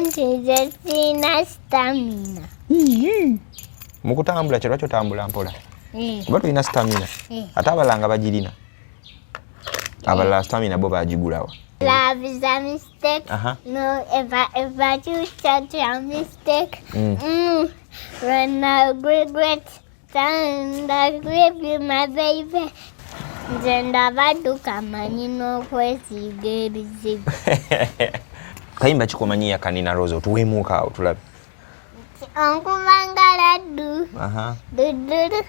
Nze sina stamina. Mukutambula kyo lwaki otambula mpola? Kuba tolina stamina. Ate abalanga bagirina. Abalala stamina bo bagigulawa. Love is a mistake. No, if I choose such a mistake, when I regret, and I grip you, my baby. Nzenda baduka manyi n'okwesiga ebizibu. Kayimba kikomanyiya kanina Rozo tuwemuuka awo tulabe. Onkubangala ddu. Duddulu.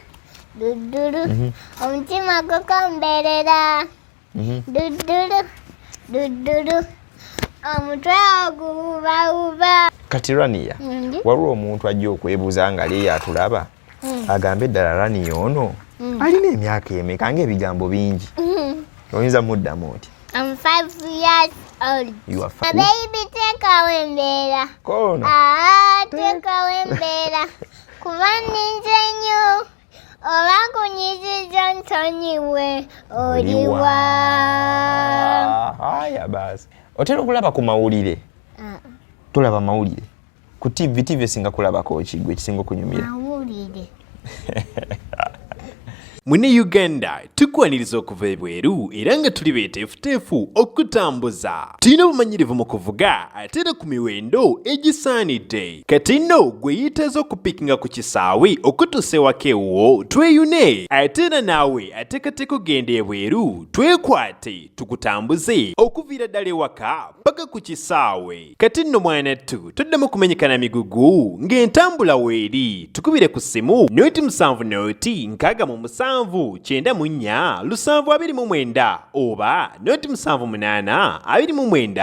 Duddulu. Omutima gukomberera. Duddulu. Duddulu. Omutwe oguwubawuba. Kati Rania, waliwo omuntu ajja okwebuuza nga ali atulaba agambe ddala Rania ono alina emyaka emeka ng'ebigambo bingi. Oyinza muddamu oti? I'm 5 years old. You are 5? Baby, take away mbera. Kono? Take away mbera. Kuba ninze nnyo. Oba kunyiziza nsonyiwe oliwa. Haya basi. Otera okulaba ku mawulire? Tulaba mawulire? Ku TV esinga kulabako ki gwe ekisinga okunyumira? Mawulire. Mune Uganda tukwaniriza okuva ebweru era nga tuli beeteefuteefu okutambuza. Tulina obumanyirivu mu kuvuga ate era ku miwendo egisaanidde. Kati nno gwe yeetaaza okupikinga ku kisaawe okutuusa ewaka ewuwo tweyune. Ate era naawe ateekateeka okugenda ebweru twekwate tukutambuze okuviira ddala ewaka paka ku kisaawe. Kati nno mwanattu toddamu kumenyekana migugu ng'entambula weeri. Tukubire ku ssimu noti 7 noti 6 94 729 oba noti 78 29 52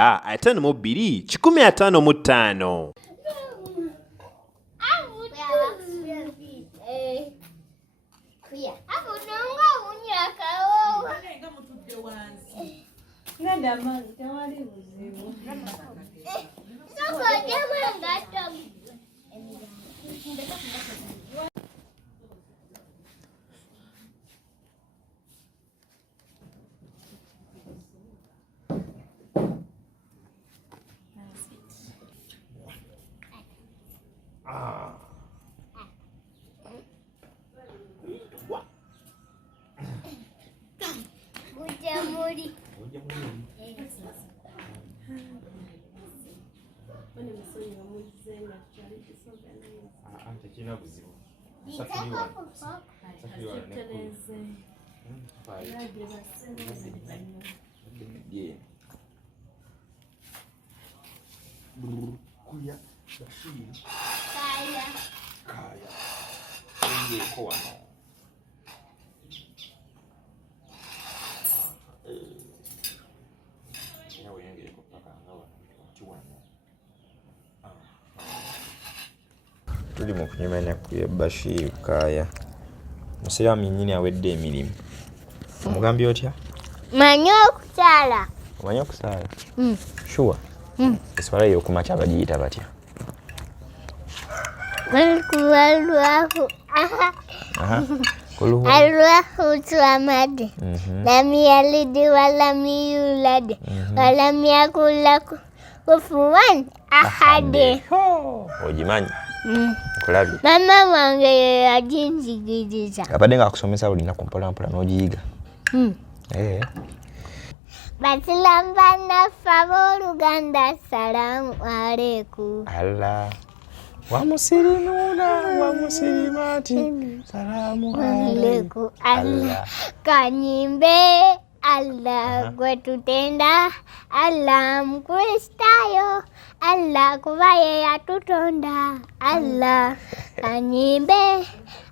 155. Kuya Bashir Kaaya. Ko wano. Tuli mu kunyumya ku Bashir Kaaya. Musiraamu nnyini awedde emirimu. Omugambye otya? Manyi okukyala. Omanyi okusaala? Sure. Eswala y'okumakya bagiyita batya? Allahu Samad. Lam yalid wa lam yulad wa lam yakul lahu kufuwan ahad. Ogimanyi? Kulabye. Mama wange yajinzigiriza. Abadde ng'akusomesa olina ku mpolampola n'ogiyiga. Basilambana favoluganda salamu aleikum. Allah. Wa musilimuna wa musilimati salamu aleikum. Allah. Kanyimbe Allah gwetutenda Allah mkristayo Allah kubaye yatutonda Allah. Kanyimbe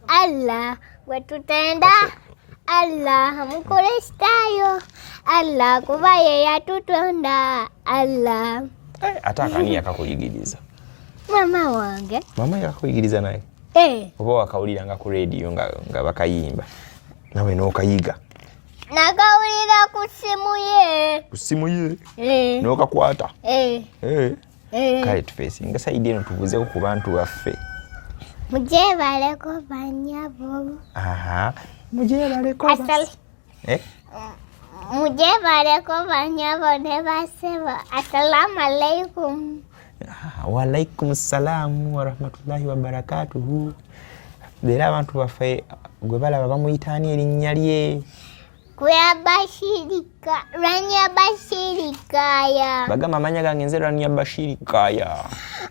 Allah gwetutenda Allah mkristayo Allah kubaye yatutonda Allah. Atakani yakakuyigiriza? Mama wange. Mama yakakuyigiriza naye? Oba wakawuliranga ku radio nga bakayimba nawe n'okayiga? Nakawulira ku ssimu ye. Ku ssimu ye? N'okakwata? Kale tufeesinga sayidi eno tubuzeeko ku bantu baffe. Mujebaleko banyabo. Mujebaleko Mujebaleko banyabo ne basebo. Assalamu alaikum. Wa alaikum salam wa rahmatullahi wa barakatuhu. Era abantu baffe gwe balaba bamuyitaani erinnya lye. Rania Bashir Kaaya. Bagamba amanya gange nze Rania Bashir Kaaya.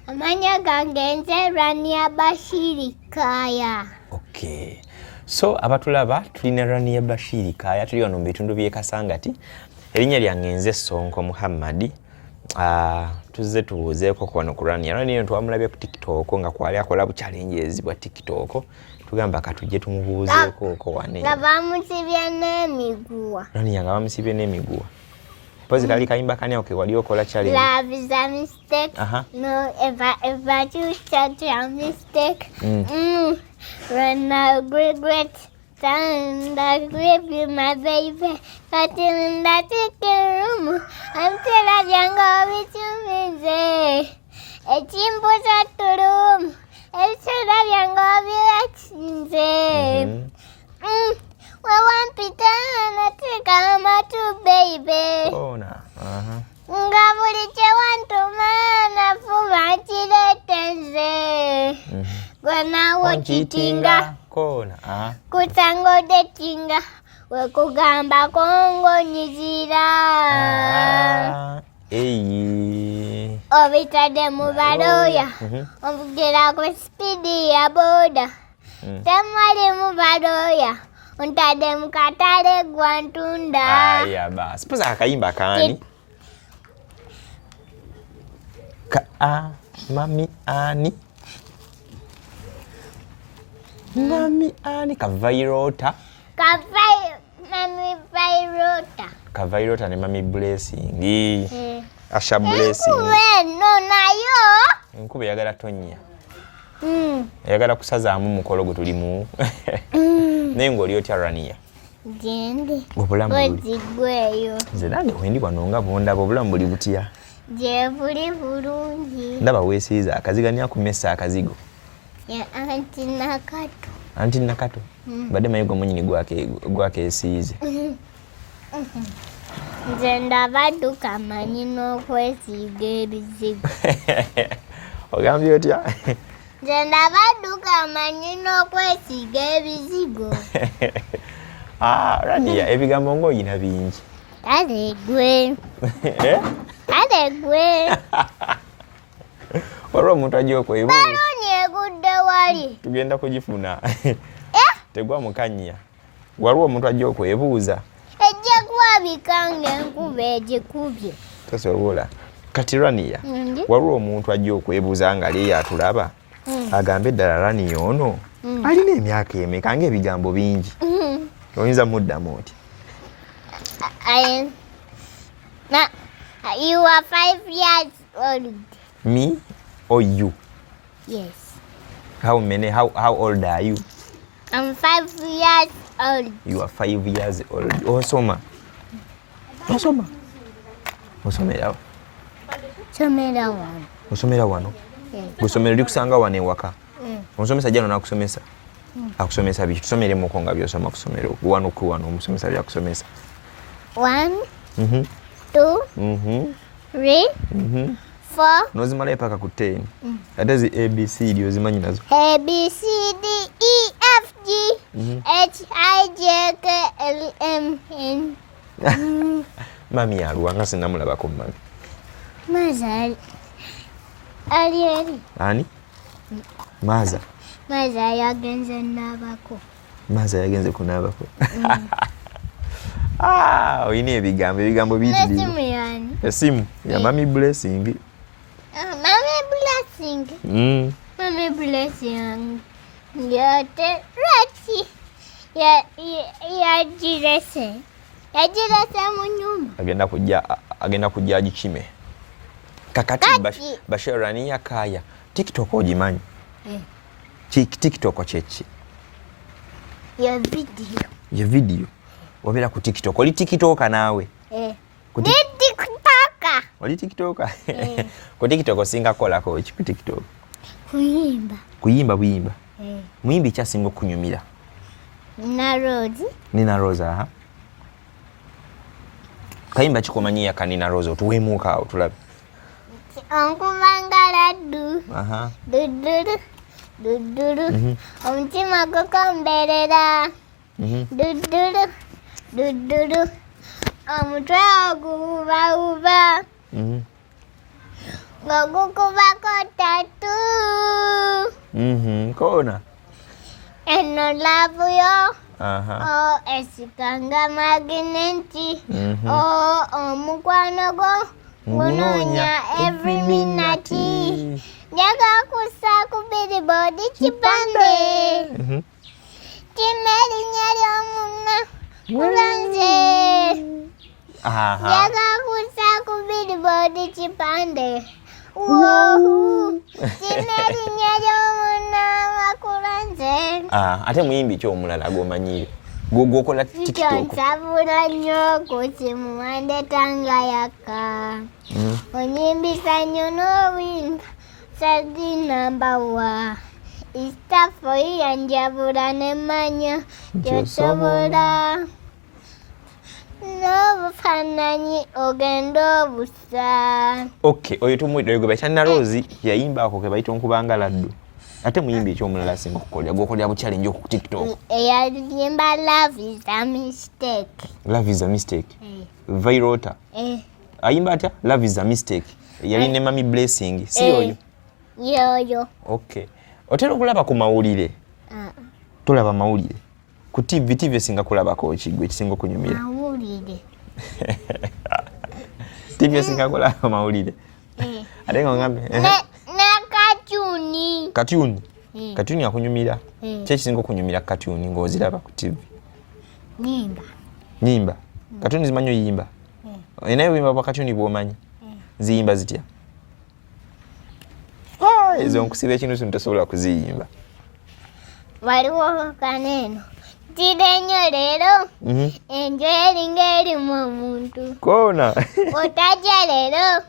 Amanya gange nze Rania Bashir Kaaya. Okay. So abatulaba tulina Rania Bashir Kaaya tuli wano mu bitundu by'e Kasangati. Erinnya lyange nze Sonko Muhammad. Tuzze tubuuzeeko kwano ku Rania. Rania twamulabye ku TikTok nga kwali akola bu challenges bwa TikTok. Tugamba katujje tumubuuzeeko ko wane. Nga bamusibye n'emiguwa. Rania nga bamusibye n'emiguwa. Pozi kali kayimba kani oke wali okola challenge. Love is a mistake. No, if I choose such a mistake. When I regret and I grip you, my baby. But in that room, I'm still a young with you, a chimpo at the room. I'm still a young with you, well, one pita and I take a to baby. Oh, no. Ngaburiche wantu mana fumachiretenze. Gwana wochitinga. Kona. Kutango de tinga. Wekugamba kongo nyizira. Obitade mubaroya. Omugera kwe speedi ya boda. Temwali mubaroya. Untade mukatale gwantunda. Aya basi. Poza akayimba kani. Mami ani. Mami ani Kavairota. Mami Vairota. Kavairota ne Mami Blessing. Asha Blessing. No nayo. Nkube yagala tonya. Yagala kusazaamu mukolo gwe tulimu. Naye ng'oli otya Rania. Gende. Obulamu buli. Gweyo. Nze nange wendi wano nga bondaba obulamu buli butya. Je buli bulungi. Ndaba weesiiza akaziga ni akumesa akazigo. Ya anti nakato. Anti nakato. Badde mayigo munyini gwakeesiize. Nze ndabadduka amanyi n'okwesiiga ebizigo. Ogambye otya? Nze ndabadduka amanyi n'okwesiiga ebizigo. Rania ebigambo ng'oyina bingi. Kale gwe. Kale gwe. Waliwo omuntu ajja okwebuuza. Baloni egudde wali. Tugenda kugifuna. Tegwa mukanya. Waliwo omuntu ajja okwebuuza. Ejja kwabika ng'enkuba egikubye. Tosobola. Kati Rania, waliwo omuntu ajja okwebuuza nga liye atulaba. Agambe ddala Rania ono alina emyaka emeka ng'ebigambo bingi. Oyinza muddamu oti. You are 5 years old. Me or you? Yes. How old are you? I'm 5 years old. You are 5 years old. Osoma. Osomera. Somera wano. Osomera wano. Gusomera likusanga wano ewaka. Omusomesa jano nakusomesa. Akusomesa biki? Tusomere muko nga byosoma kusomero. Wano ku wano omusomesa bya kusomesa. 1 2 3 4. Nozimala epaka ku 10. Ate zi ABCD ozimanyi nazo. ABCD E F G H I J K L M N. Mami yaluwanga sinamulabako mami. Maza ali. Ani? Maza. Maza yagenze nabako. Maza yagenze kunaabako. Oyina ebigambo biyitirivu. Esimu yani. Esimu ya Mami Blessing. Mami Blessing. Mami Blessing. Yote rati. Yajirese mu nyumba. Agenda kujja agikime. Kakati Bashir Rania Kaaya. TikTok ogimanyi? TikTok kyeki? Ye video. Wabera ku TikTok. Oli TikToka naawe? Ni TikToka. Oli TikToka? Ku TikTok osinga kolako ki ku TikTok? Kuyimba buyimba. Muyimbi kyasinga okunyumira? Nina Rose aha. Kayimba kikomanyi ya Kanina Rose otuwemuka awo tulabe. Onkubanga laddu. Dudduru. Dudduru. Omutima gukomberera. Dudduru. Dudduru. Omutwe oguwubawuba. Ng'ogukubako tatu. Koona. Eno laavu yo. Esikanga maginenti. Omukwano gwo gunoonya every minute. Njaga kussa ku billboard kipande. Kimma erinnya ly'omunna kulanze. Njaga kussa ku billboard kipande. Kimma erinnya ly'omunna kulanze. Ate muyimbi ki omulala gw'omanyiire gwokola TikTok? Nsabula nnyo ku simu wandetanga yaka. Onyimbisa nnyo n'owimba sadi namba wa. Ista foi yanjabula n'emmanya gyosobola. N'obufaananyi ogenda obusa. Okay, oyo tumuwulira gwe bayita Naroozi yayimbaako ke bayita Nkubanga Laddu. Ate muyimbi ekyomulala singa okukolera gwokolera buchallenge ku TikTok? Eyayimba Love is a Mistake. Love is a Mistake. Vairota. Ayimba atya? Love is a Mistake. Yali ne Mami Blessing. Si oyo? Yoyo. Okay. Otera okulaba ku mawulire? Tolaba mawulire? Ku TV singa kulabako ekigwe ekisinga okunyumira? Mawulire. TV singa kulaba mawulire? Ate nga ngambe? Katuni. Katuni akunyumira. Kye kisinga okunyumira katuni ng'oziraba ku TV? Nyimba. Katuni zimanyi oyimba? Naye oyimba bwa katuni bw'omanyi? Ziyimba zitya? Ezo nkusiba ekinusu ntosobola kuziyimba. Waliwo kaneeno. Ntidde nnyo leero. Enjo eringa erimu omuntu. Koona. Otajja leero.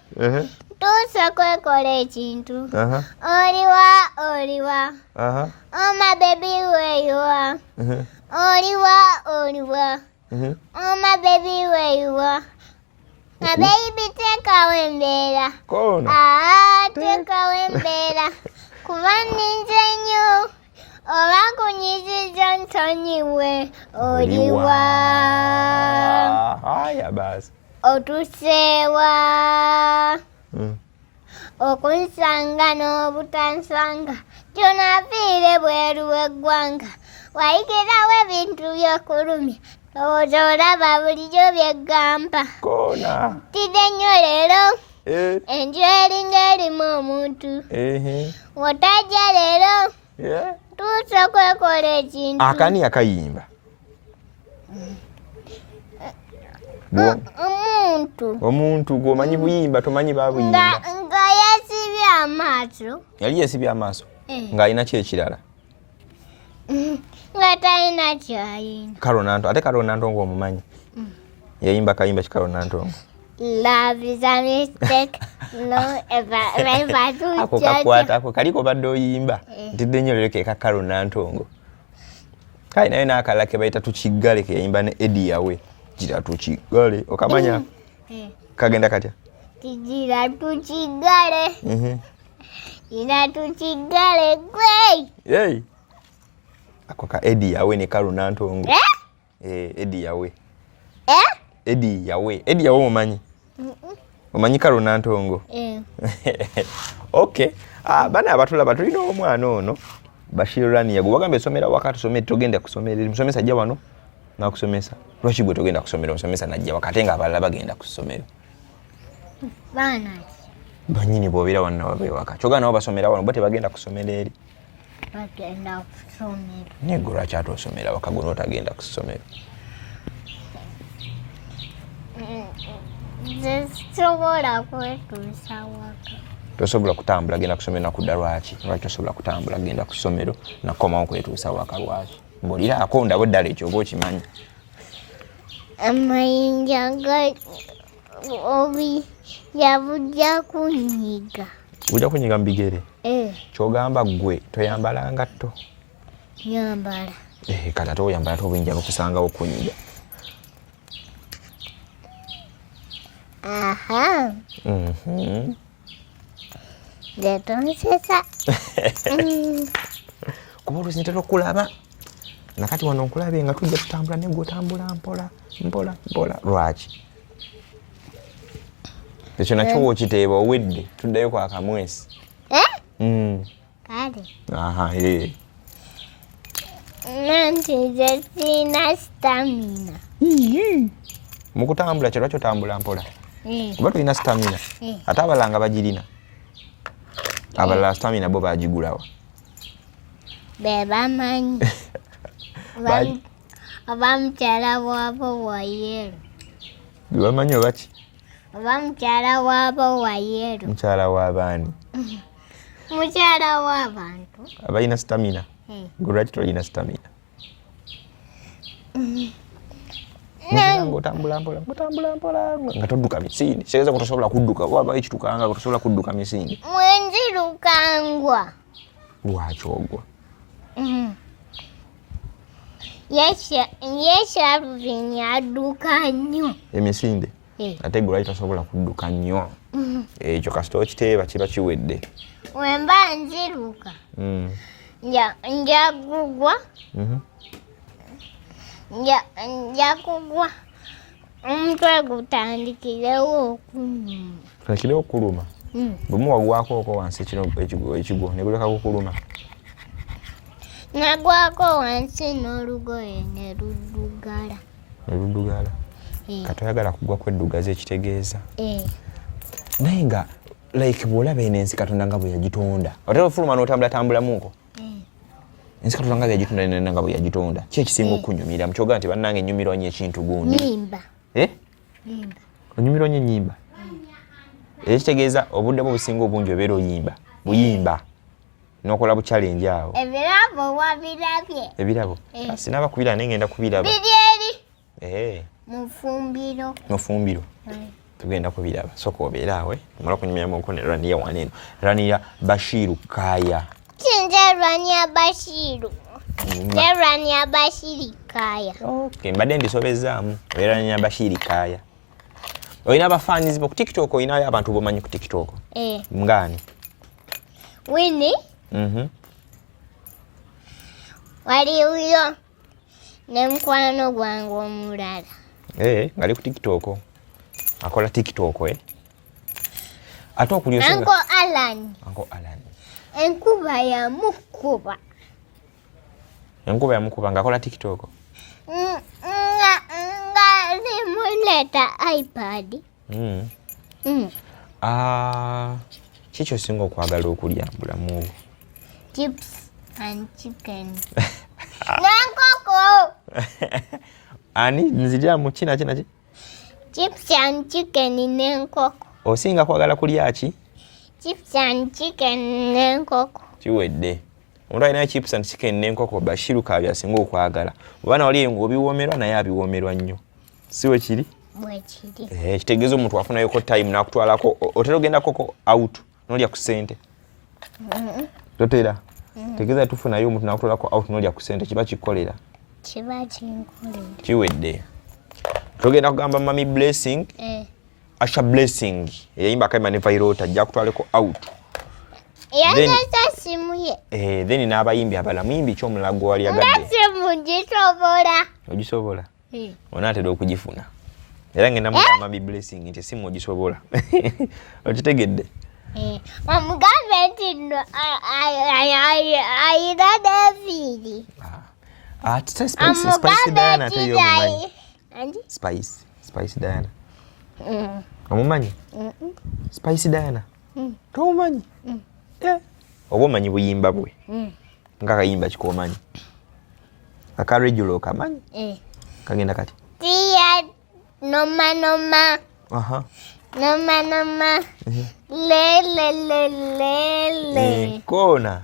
Tuuse kwekola ekintu. Oliwa. Oh my baby where you are. Oliwa. Oh my baby where you are. My baby tekawo embeera. Tekawo embeera. Kuba nninze nnyo. Oba kunyizizza nsonyiwe. Oliwa. Haya basi. Otuseewa. Okunsanga n'obutansanga kyonafiire bweru w'eggwanga. Wayigirawo ebintu by'okulumya lowooza olaba bulijjo byeggamba. Koona. Ntidde nnyo leero. Enju eringa erimu omuntu. Otajja leero. Tuuse kwekola ekintu. Akani akayimba? Omuntu gw'omanyi buyimba tomanyi babuyimba? Nga yeesibye amaaso. Yali yeesibye amaaso? Ng'alina ki ekirala? Nga talina kyayina. Karonanto. Ate Karonantongo omumanyi? Yayimba kayimba ki Karonantongo? Love is a mistake. No, ever do. Ako kakwata ako kaliko badde oyimba. Ntidde nnyo leero ke ka Karonantongo. Kale naye n'akalala ke bayita tukiggale ke yayimba ne Eddie Yawe. Gira tukiggale. Okamanya? Kagenda katya? Gira tukiggale. Gira tukiggale gwe. Ako ka Eddie Yawe ne Karonantongo. Eddie Yawe. Eddie Yawe. Eddie Yawe omanyi? Omanyi Karonantongo? Okay. Bana abatulaba tulina omwana ono Bashir Kaaya gwe esomera waka tusomere togenda kusomera musomesa ajja wano nakusomesa. Lwaki gwe togenda kusomera musomesa najja wakati nga abalala bagenda kusomera? Bana banyini bobira wanna wabe waka choga nabo basomera wano bote bagenda kusomera eri bagenda kusomera negura kyato osomera waka gono tagenda kusomera. Tosobola kwetuusa waka. Tosobola kutambula genda kusomera nakudda lwaki? Lwaki tosobola kutambula genda ku ssomero nakomawo kwetuusa waka lwaki? Mbolira akonda bo ddala ekyo oba okimanyi? Amayinja ga obi yabujja kunyiga. Bujja kunyiga mu bigere? Kyogamba gwe toyambala ngatto? Yambala. Kati ate oyambala ate obuyinja bukusangawo kunyiga. Aha. Zetonsesa. Kuba oluusi ntera okulaba nakati wano nkulabe nga tujja tutambula ne gwe otambula mpola lwaki ekyo nakyo wokiteeba owedde tuddayo kwa kamwesi Kale. aha Nanti nze sirina stamina. mu kutambula kyo lwaki otambula mpola kuba tolina stamina ate abalala nga bagirina abalala stamina bo bagigulawa Be bamanyi. Oba mukyala waabo wa yero. bebamanyi oba ki Oba mukyala waabo wa yero. mukyala w'abaani Mukyala w'abantu. abalina stamina gwe lwaki tolina stamina otambula mpola nga todduka misinde kitegeeza kutosobola kudduka waba ekitukanga kutosobola kudduka misinde Mwenzirukangwa. lwaki ogwa Yesharuvinya adduka nnyo. emisinde ate gwe lwaki tosobola kudduka nnyo ekyo kasita okiteeba kiba kiwedde Wemba nziruka. Nja kugwa. Nja kugwa. Omutwe gutandikirewo okunyuma. kakire okuluma bwemu wagwako oko wansi ekigo ne guleka kukuluma Nagwako wansi n'olugoye ne luddugala. neluddugala katoyagala kugwa kweddugaza ekitegeeza naye nga like bw'olaba eno ensi katonda nga bwe yagitonda otera ofuluma n'otambulatambulamuko ensi katonda nga bwe yagitonda nena nga bwe yagitonda ki ekisinga okunyumira mukyoga nti bannange ennyumirwa nnyo ekintu gundi Nyimba. onyumirwa nnyo ennyimba ekitegeeza obudde bwo businga obungi obeera oyimba buyimba n'okola buchallenge awo Ebirabo wabirabye. ebirabo sinaba kubiraba naye ngenda kubiraba Biri eri. Mufumbiro. mufumbiro tugenda kubiraba soka obeera awe omala okunyumiramu nko ne raniya waneno raniya Bashir Kaaya Kinja rania Bashiru. Rania Bashir Kaaya. mbadde ndisobezaamu raniya Bashir Kaaya olina abafaanizi bo ku TikTok olinayo abantu bomanyi ku TikTok ngaani Winnie. Waliyo ne mukwano gwange omulala. ngali ku TikTok akola TikTok ate okulyosa Uncle Alan. Enkuba yamukuba. enkuba yamukuba ng'akola TikTok Nga limuleta iPad. kiki osinga okwagala okulya bulamu obwo Chips and chicken. Nankoko. ani nziryamu kinaki Chips and chicken n'enkoko. osinga kwagala kulya ki Chips and chicken n'enkoko. kiwedde omuntu alinayo chips and chicken n'enkoko Bashir Kaaya asinga okwagala obaana wali ng'obiwoomerwa naye abiwoomerwa nnyo si we kiri Bwekiri. kitegeeza omuntu afunayoko time n'akutwalako otera ogenda koko out n'olya ku ssente totera tegeeza tufunayo omuntu n'akutwalako out n'olya ku ssente kiba kikolera Kiba kinkolera. kiwedde togenda kugamba mami blessing Asha blessing eyayimba akayimba ne Vairota ajja kutwaleko out Yaleta simu ye. then n'abayimbi abala muyimbi ky'omulago wali agadde Simu gisobola. ogisobola onaatera okugifuna era ngenda mugamba mami blessing nti simu ogisobola okitegedde Omugambe nti ayina David. Spice Diana ate yo omumanyi Spice Diana omumanyi Spice Diana tomumanyi oba omanyi buyimba bwe nga kayimba kikomanyi akaregulo okamanyi kagenda kati Tia noma noma lele koona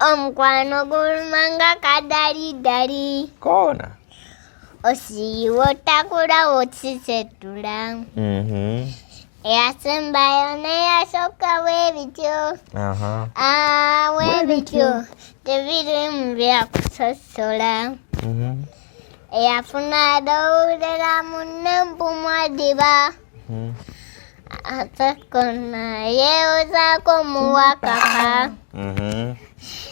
omukwano gulumanga kadalidali koona osiiwa otakula osisetula eyasembayo neyasooka weebityo weebityo tebirimu byakusosola eyafuna adowulera munne mpumwadiba naye ozaako muwakaka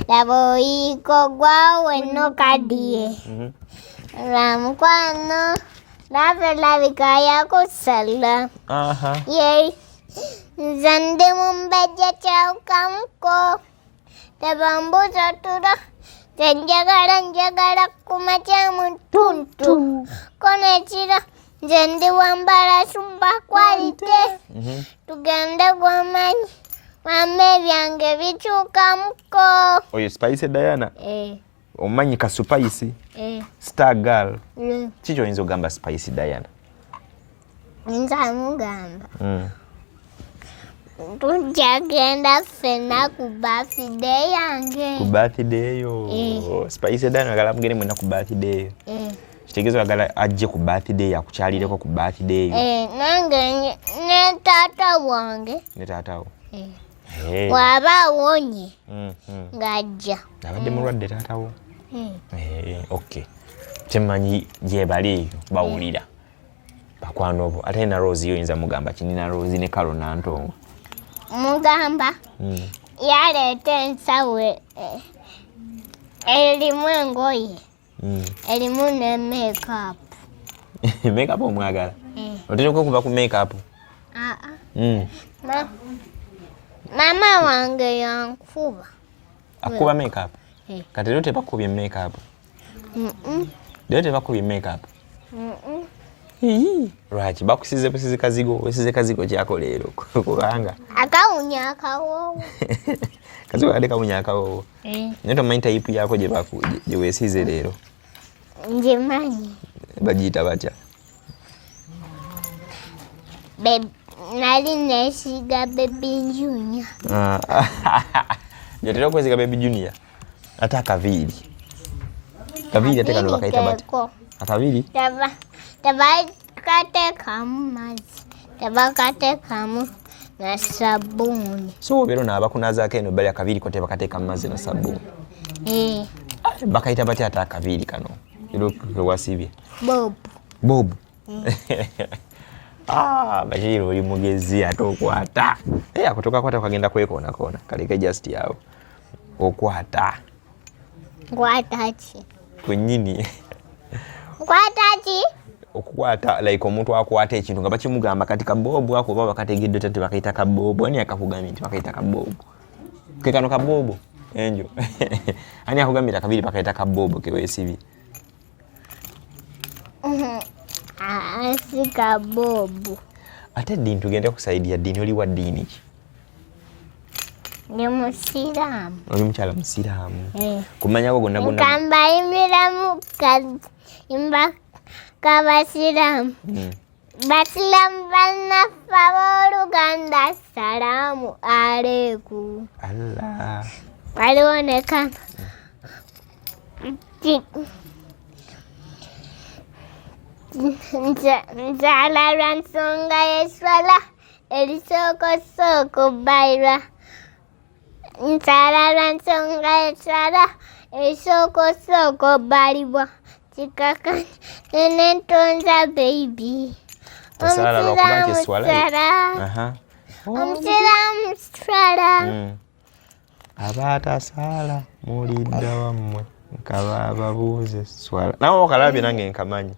laba aliko gwawe no kadiye lwa mukwano laba labika yakusala ye nze ndi mu mbejja kyawukamuko laba mbuuza tula njagala kumakya mutuntu ko nekiro nze ndi wambala suba kwalite tugende gwomanyi wamma ebyange bikyukamuko. Oyo Spice Diana? Omanyi ka Spice? Star girl? Kiki oyinza ogamba Spice Diana? Nza mugamba tujja genda ffenna ku birthday yange. Ku birthday yo? Spice Diana agala mugende mwena ku birthday yo? Kitegeeza agala ajje ku birthday akukyalireko ku birthday yo? Nange ne taata wange. Ne taata wo? Waba awonye ng'ajja. Abadde mulwadde taata wo? Okay. Kyemmanyi gye bali eyo bawulira bakwano bo. Ate na Rose yo oyinza mugamba ki? Nina Rose ne Kalo Nantongo. Mugamba yaleeta ensawo erimu engoye erimu ne makeup. Makeup omwagala? Otera okuva ku makeup? Mama wange yankuba. Akuba makeup? Kati leo tebakubye makeup? Leo tebakubye makeup? Lwaki bakusize busize kazigo? Wesize kazigo kyako leero kubanga akawunya akawoowo. Kazigo kadde kawunya akawoowo? Naye tomanyi tayipu yako gye weesize leero? Ngimanyi. Bagiyita batya? Nali neesiga Baby Junior. Gyotera okwesiga Baby Junior? Ate akaviiri? Akaviiri ate kano bakayita batya? Akaviiri? Tebakateekamu mazzi, tebakateekamu na sabbuuni. So obeera onaaba kunaazaako eno bali akaviiri ko tebakateekamu mazzi na sabbuuni? Bakayita batya ate akaviiri kano? Era kewasibye? Bob. Bashir oli mugezi ate okwata. Ako tokakwata kagenda kwekoona kaleke just yawo. Okwata. Nkwata ki? Kwennyini. Nkwata ki? Okukwata like omuntu akwata ekintu nga bakimugamba kati kabobu ako baba kategedde tante bakayita kabobu. Ani akakugambye nti bakayita kabobu? Ke kano kabobu? Enjo. Ani akugambira kabiri bakayita kabobu ke weesibye? Asika bobu. Ate dini tugende kusaidia dini oli wa dini ki? Ni musiraamu. Oli mukyala musiraamu. Kumanyako gonna gonna. Nkamba imiramu imba kabasiraamu. Basiraamu bannaffe abooluganda salaamu aleikum. Allah. Waliwo ne kano. Nzala lwa nsonga y'eswala erisookosooka obbairwa. Nzala lwa nsonga y'eswala erisookosooka obbalibwa. Kikakanya ne ntonza baby. Omusiraamu swala. Abaatasaala mulidda wammwe nkaba babuuze swala. Nawe okalabye nange nkamanyi.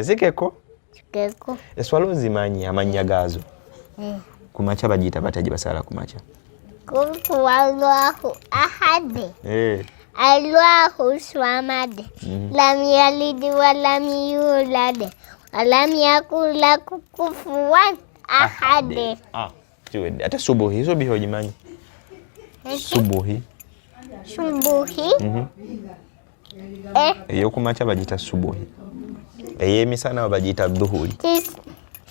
Zikeko? Zikeko. Eswala ozimanyi amannya gaazo? Kumakya bagiyita batya gye basaala kumakya? Allahu ahad. Allahu samad. Lam yalid wa lam yulad. Wa lam yakul lahu kufuwan ahad. Kiwedde. Ate subuhi ogimanyi? Subuhi. Ey'okumakya bagiyita subuhi. Ey'emisana bagiyita dhuhuri.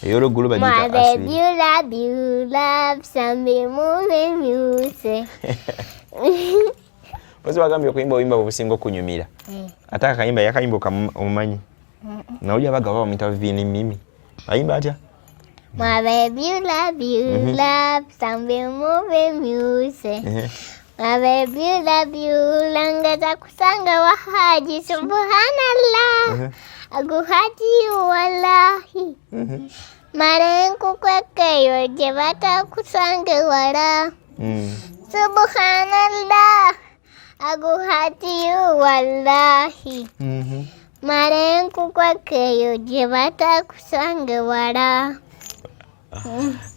Ey'olweggulu bagiyita asiri. My baby you love some moving music. Pozi bagambye okuyimba obuyimba obusinga okunyumira. Ate akayimba yakayimba omumanyi. Nawulira bagaba bamuyita Vini Mimi. Ayimba atya? My baby you love some moving music. My baby love you langeza kusanga wahaji subhanallah. Aguhaji wallahi. Malenku kwekkeyo gye batakusange wala. Subhanallah. Aguhatiyu wallahi. Malenku kwekkeyo gye batakusange wala.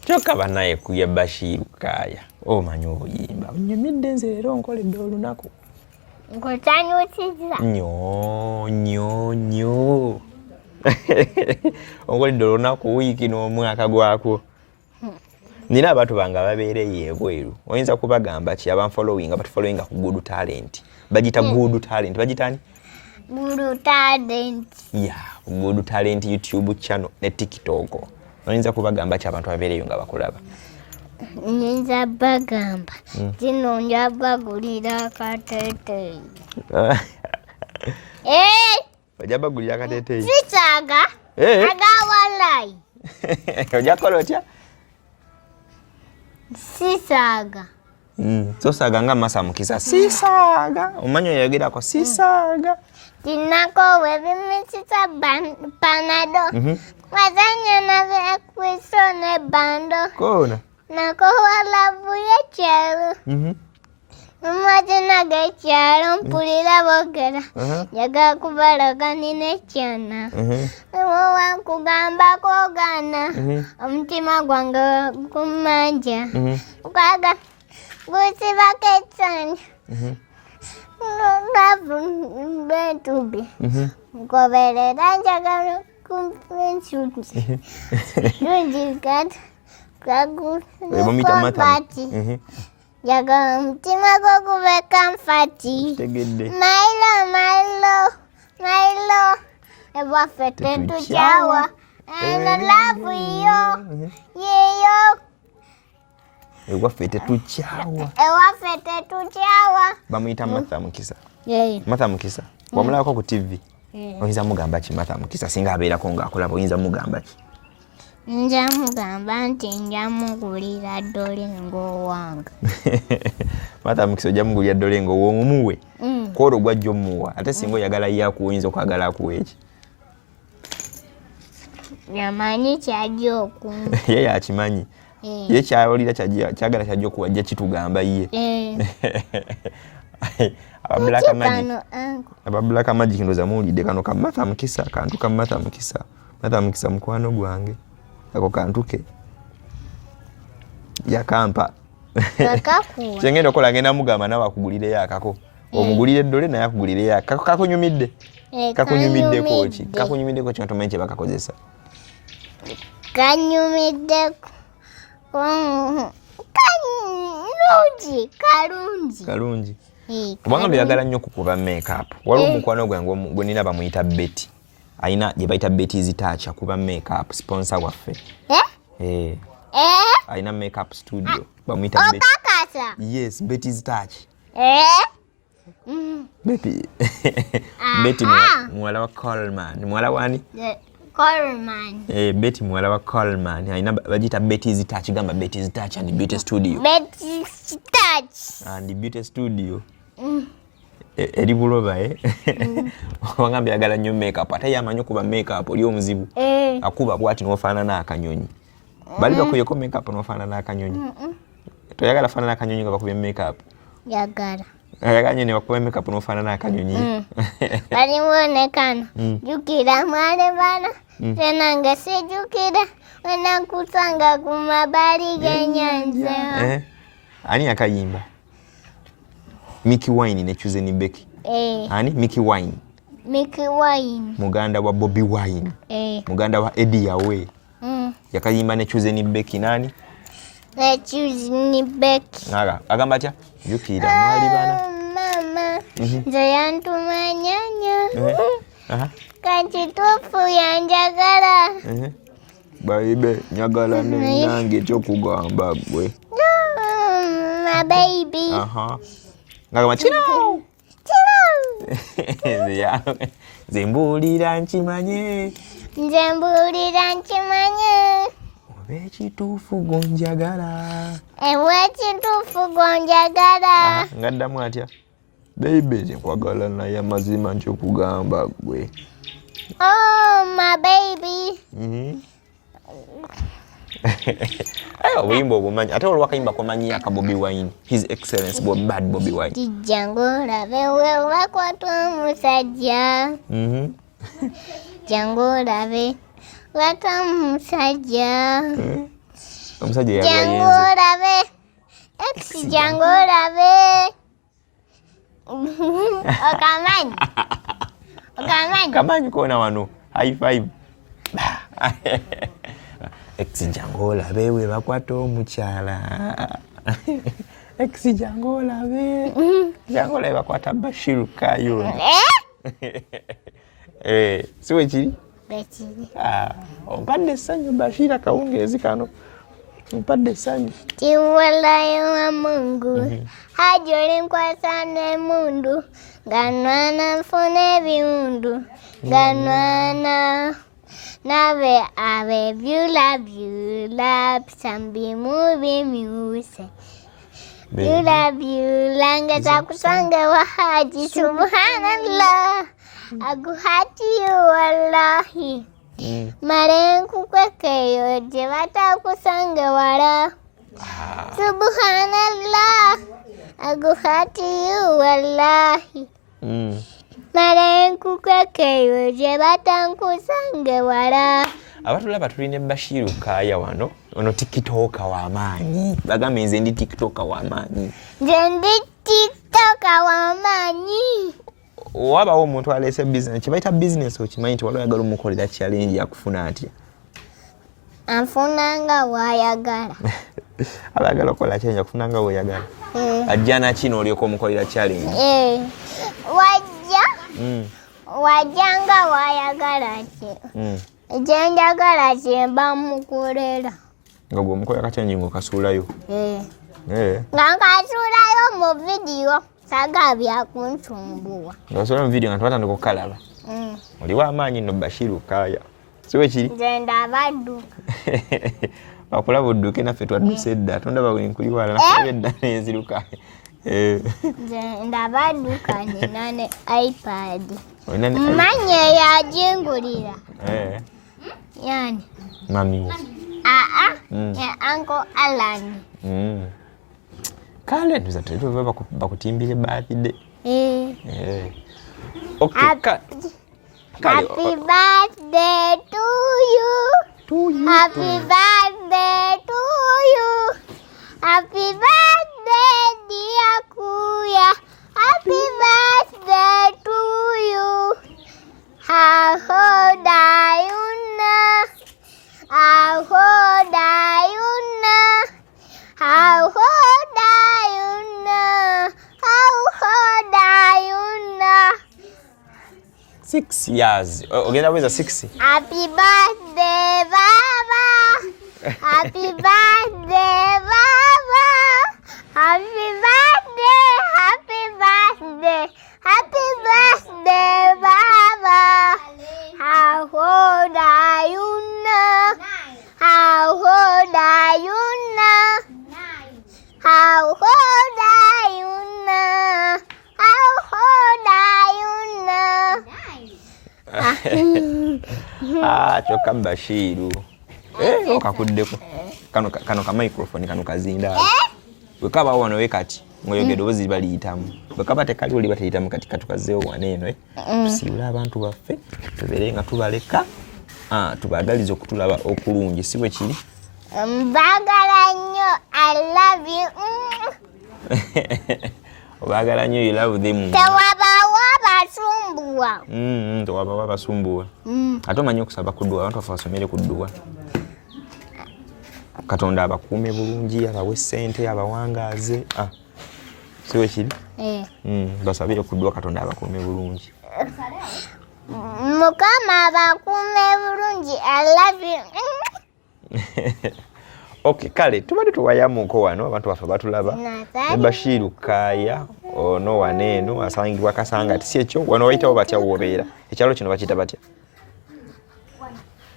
Kyokka banaye ku ye Bashir Kaaya. Omanyi obuyimba. Nnyumidde nze leero nkoledde olunaku. Nkutanyusiza. Nyooo. Onkoledde olunaku wiiki n'omwaka gwakwo. Nina abantu bange ababeereyo ebweru. Oyinza kubagamba ki abanfollowinga batufollowinga ku Good Talent. Bagita Good Talent. Bagitani? Good Talent. Yeah, Good Talent YouTube channel ne TikTok. Oyinza kubagamba ki abantu ababeereyo nga bakulaba? Nyinza bagamba. Zino nja bagulira akateeteeyi. Ojja bagulira akateeteeyi? Sisaaga. Agawalayi. Ojja kukola otya? Sisaaga. So saaga nga Masa Mukisa. Sisaaga. Omanyi oyogerako sisaaga. Tinako webimisisa panado. Wazanya na kwiso ne bando. Kona. Nako walavu yekyalo. Mwajina gekyalo mpulira bogera. Yaga kubalaga nekyana. Wankugamba kogana. Omutima gwange kumanja. Kwaga gusiba ketsani. Lavu betubi. Ngoberera njagala kumpensuti. Runjikat. Kagu. Komfati. Yaga mtima gogube kamfati. Tegedde. Mailo. Ewa fete tuchawa. Eno lavu yo. Yeyo. Ewa fete tuchawa. Bamuyita Martha Mukisa. Martha Mukisa. Wamulabako ku TV. Oyinza mugamba ki Martha Mukisa singa abeerako ng'akulaba oyinza mugamba ki? Nja mugamba nti nja mugulira dolingo wange. Martha Mukisa ojja mugulira dolingo w'omumuwe. Kwolwo gwajja omuwa. Ate singa oyagala yakuwa oyinza okwagala akuwa eki? Yamanyi kyajja okumpa. Ye yakimanyi. Ye kyawulira kyagala kyajja okuwa ajja kitugamba ye. Ababulaka Magic ndoza muwulidde kano ka Martha Mukisa, kantu ka Martha Mukisa. Martha Mukisa mukwano gwange. Ako kantuke. Yakampa. Akakuwa. Kyengenda okola ngenda mugamba nawe akugulireyo akako. Omugulire eddole naye akugulireyo akako. Kakunyumidde? Kakunyumiddeko ki? Kakunyumiddeko ki tumanyi kye bakakozesa? Kanyumiddeko. Kalungi. Kubanga byagala nnyo okukuba make-up. Waliwo omukwano gwange gwe nina bamuyita Betty. Ayina gye bayita Betty's Touch akuba make-up sponsor waffe. Ayina make-up studio. Bamuyita Betty. Okakasa? Yes, Betty's Touch. Betty muwala wa Coleman. Muwala wani? Coleman. Betty muwala wa Coleman. Ayina bagiyita Betty's Touch. Gamba Betty's Touch and Beauty Studio. Betty's Touch. And Beauty Studio. Eri buloba wangambye agala nnyo make-up ate yamanyi okuba make-up oli omuzibu akuba bwati n'ofaanana akanyonyi bali bakuyeko make-up n'ofaanana akanyonyi toyagala faanana akanyonyi nga bakubye make-up ayagala nnyo ne bakuba make-up n'ofaanana akanyonyi baliwonekano jukira mwale bana tena nga sijukira wenakusanga ku mabali g'ennyanja ani akayimba Mickey Wine ne Chuzeni Becky. Ani Mickey Wine. Muganda wa Bobby Wine. Muganda wa Eddie Yawe. Yakayimba ne Chuzeni Becky nani? Ne Chuzeni Becky. Agamba atya? Yukira mwali bana. Mama. Nze yantuma nyanya. Kachitufu yanjagala. Baibe nyagala nange kyokugamba gwe. My baby. Ngagamba kino. Zembulira nkimanye. Obekituufu gonjagala. Ngaddamu atya? Baby nkwagala naye amazima nkyokugamba gwe. Oh my baby. Obuyimba obumanyi ate olwo wakayimba komanyi aka Bobi Wine, His Excellency Bad Bobi Wine. Jangu olabe wewe kwatwa omusajja. Jangu olabe kwatwa omusajja. Omusajja yalwa yenze. Jangu olabe jangu olabe. Okamanyi kamanyi kona wano high five. Jangu olabe we bakwata omukyala. Jangu olabe. Jangu olabe bakwata Bashir Kaaya. Siwe kiri? Bekiri. Ompadde essanyu Bashir akawungeezi kano. Ompadde essanyu. Kiwalayo wa Mungu. Hajoli nkwasa n'emundu. Ganwana nfuna ebiwundu. Ganwana nabe abe byula sambi mubi myuse. Byula ngeza kusanga wa haji subhanallah. Aguhati wallahi. Marenku kwekeyo je batakusanga wala. Subhanallah. Aguhati wallahi. Marenku kwekeyo je batakusanga wala. Abatulaba tuline Bashir Kaaya wano. Ono TikToker w'amaanyi. Bagambe nze ndi TikToker w'amaanyi. Nze ndi TikToker w'amaanyi. Wabawo omuntu alese business kibaita business okimanyi nti waliwo ayagala omukolera challenge yakufuna atya? Anfunanga wayagala. Abagala okola challenge yakufunanga wayagala. Ajjana kino olyoka omukolera challenge. Wajjanga wayagala ki. Ejenjagala kyemba mukolera. Nga gwe omukolera challenge ng'okasuulayo. Nga nkasuulayo mu video. Saga byakunsumbuwa. Ngasola mu video nga twatandika okukalaba. Oliwo amaanyi nno Bashir Kaaya. Siwe kiri? Nze ndabadduka. Bakulaba odduke naffe twadduse edda. Tondaba bwe nkuli wala naffe edda nenziruka. Nze ndabadduka nina ne iPad. Mmanye yajingulira. Yani. Mami. Ya Uncle Alan. Kale ntuza tuliva bakutimbire birthday. Okay. Happy birthday to you. Happy birthday to you. Happy birthday dear Kuya. Happy birthday to you. How old are you now? How old are you now? How old are you now? How old are you now? 6 years. Ogenda weza 6. Happy birthday, Baba. Happy birthday, Baba. Happy birthday, happy birthday. Happy birthday, Baba. How old are you now? How old are you now? How old are you now? How old are you now? Choka Bashiru. Okakuddeko. Kano ka microphone kano kazinda. Wekaba wano wekati. Ngoyogero bozi baliyitamu. Wekaba tekali oli batiyitamu kati katukazeewo waneeno. Tusiibula abantu baffe. Tubeere nga tubaleka. Tubagaliza okutulaba okulungi si bwe kiri. Mbagala nnyo. I love you. Obagala nnyo, you love them. Tewabawo abasumbuwa. Tewabawo abasumbuwa. Ate omanyi okusaba kudduwa, abantu baffe basomere kudduwa. Katonda abakuume bulungi, abawe ssente, abawangaaze. Si bwe kiri? Basabire kudduwa Katonda abakuume bulungi. Mukama abakuume bulungi. I love you. Okay, kale tubadde tuwayamuko wano abantu baffe batulaba. Bashir Kaaya ono waneeno asangibwa Kasangati. Si ekyo wano wayitawo batya wobeera? Ekyalo kino bakiyita batya?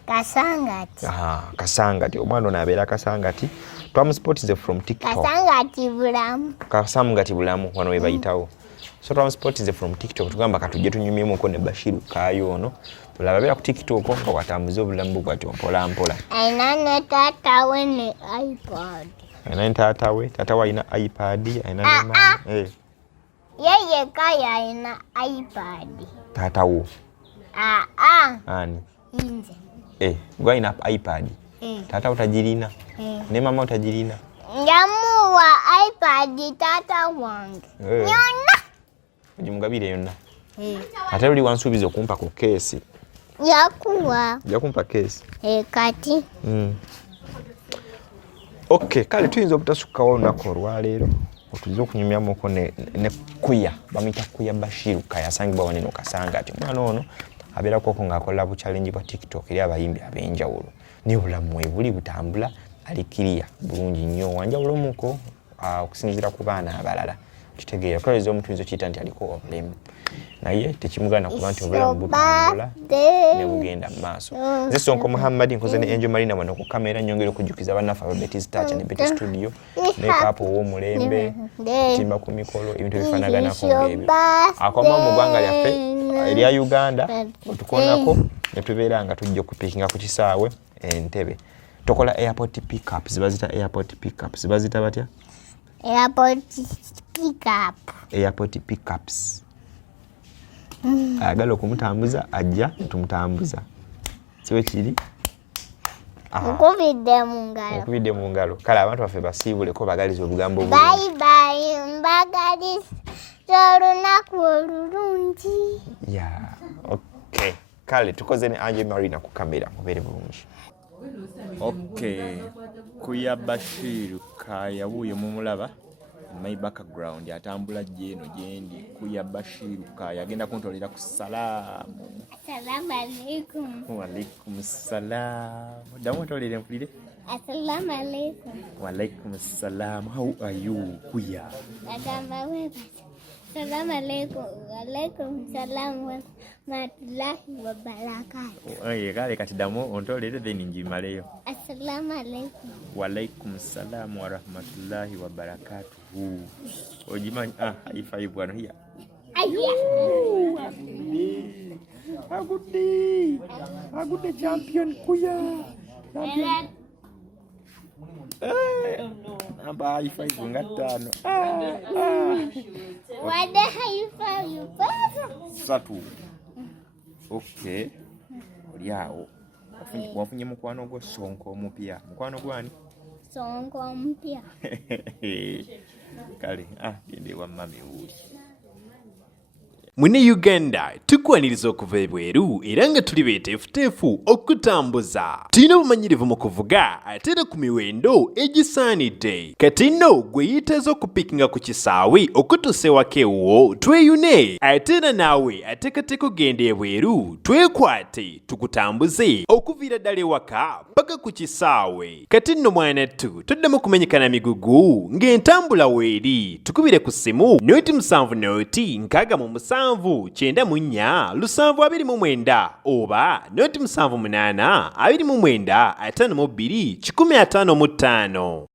Kasangati. Kasangati. Omwana ono abeera Kasangati. Twamusipotize from TikTok. Kasangati bulamu. Kasangati bulamu wano we bayitawo. So transport from TikTok tugamba katujje tunyumyemu ne Bashir Kaaya ono. Tulaba bera ku TikTok nga watambuza obulamu bwati mpola mpola. Aina ne taata we ne iPad. Aina ne taata we alina iPad, aina ne mama. Yeye Kaaya alina iPad. Taata wo. Ani? Inze. Gwe alina iPad. Taata utagirina. Ne mama utagirina. Njamuwa iPad taata wange. Yonna. Ojimugabire yonna. Ate oli wansuubiza okumpa ku keesi. Yakumpa keesi. Kati. Okay, kale tuyinza obutasukkawo olunaku olwaleero. Otuze okunyumyamuko ne kuya. Bamuyita kuya Bashir Kaaya asangibwa wano Kasanga ati mwana ono abeerako ng'akola bu challenge bwa TikTok eri abayimbi ab'enjawulo. Naye obulamu bwe buli butambula alikiriya bulungi nnyo wanjawulomuko okusinziira ku baana abalala. Kitegeera kwezi omutuizo kiyita nti aliko obulemu. Naye tekimugana kuba nti obulamu butambula ne bugenda mu maaso. Nze Sonko Muhammad nkoze ne Angel Marina wano ku kamera nyongera okujjukiza bannaffe aba Betty's Touch ne Betty Studio ne Kapo w'omulembe timba ku mikolo ebintu ebifaanaganako ng'ebyo. Akoma mu ggwanga lyaffe erya Uganda otukonako ne tubeera nga tujja okupiikinga ku kisaawe Entebbe. Tokola airport pick-up, zibazita airport pick-up. Zibazita batya? Airport pick-up. Airport pick-ups. Agala okumutambuza ajja tumutambuza. Siwe kiri? Okubidde mu ngalo. Kale abantu baffe basiibuleko bagaliza obugambo obulungi. Bye bye, mbagaliza olunaku olulungi. Yeah, okay. Kale tukoze ne Angel Marina ku kamera mubeere bulungi. Okay, kuya Bashir Kaaya wuyo mumulaba my background atambula jeno jendi kuya Bashir Kaaya agenda kuntolera ku salaamu. Assalamu alaikum. Wa alaikum salam. Damu ntolere mpulire. Assalamu alaikum. Wa alaikum salam. How are you kuya? Agamba weba. Assalamu alaikum. Wa alaikum salam wa rahmatullahi wa barakatuh. Kale kati damu ontolere then njimaleyo. Assalamu alaikum. Wa alaikum salam wa rahmatullahi wa barakatuh. Ojimanyi high bwana hiya. Good champion kuya. Champion. Amba high five ngatano. What the high five you pass? Satu. Okay. Oliawo. Wafunye mukwano gwo Sonko omupya. Mukwano gwani? Sonko omupya. Kale, gende wa mami uli. Mune Uganda tukwaniriza okuva ebweru era nga tuli beeteefuteefu okutambuza. Tulina obumanyirivu mu kuvuga ate era ku miwendo egisaanidde. Kati nno gwe yeetaaza okupikinga ku kisaawe okutuusa ewaka ewuwo tweyune ate era naawe ateekateeka okugenda ebweru twekwate tukutambuze okuviira ddala ewaka paka ku kisaawe. Kati nno mwanattu toddamu kumenyekana migugu ng'entambula weeri tukubire ku ssimu noti 7 noti 6 9 7 oba noti 7 8 29 52 155.